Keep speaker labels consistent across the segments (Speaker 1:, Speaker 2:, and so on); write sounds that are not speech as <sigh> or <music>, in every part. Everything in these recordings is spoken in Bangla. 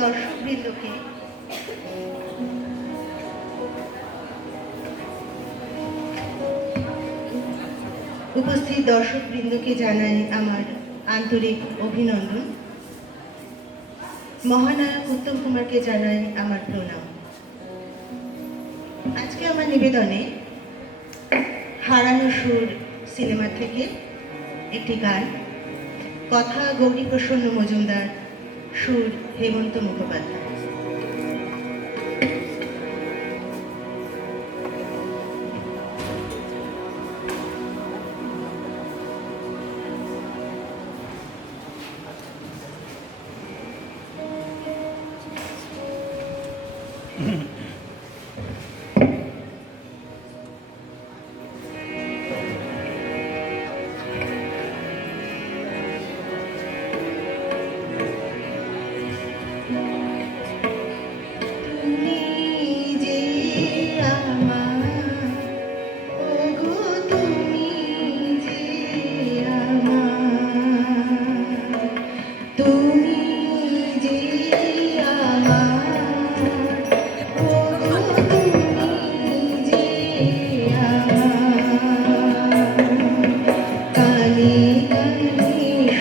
Speaker 1: দর্শকবৃন্দকে। উপস্থিত দর্শকবৃন্দকে জানাই আমার আন্তরিক অভিনন্দন। মহানায়ক উত্তম কুমারকে জানাই আমার প্রণাম। আজকে আমার নিবেদনে হারানো সুর সিনেমা থেকে একটি গান, কথা গৌরী প্রসন্ন মজুমদার সুর Hemanta Mukhopadhyay Mm-hmm. <laughs>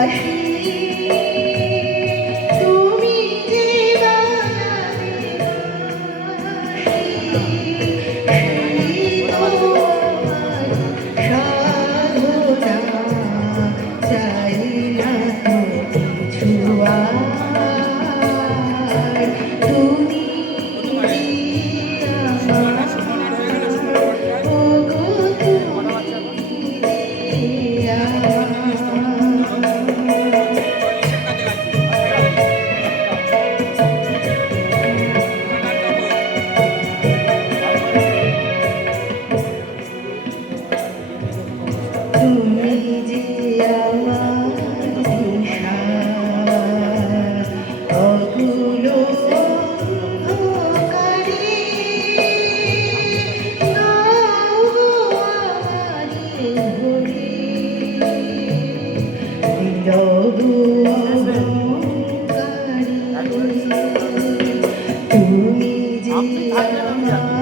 Speaker 1: Bye. Amen.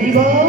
Speaker 1: Viva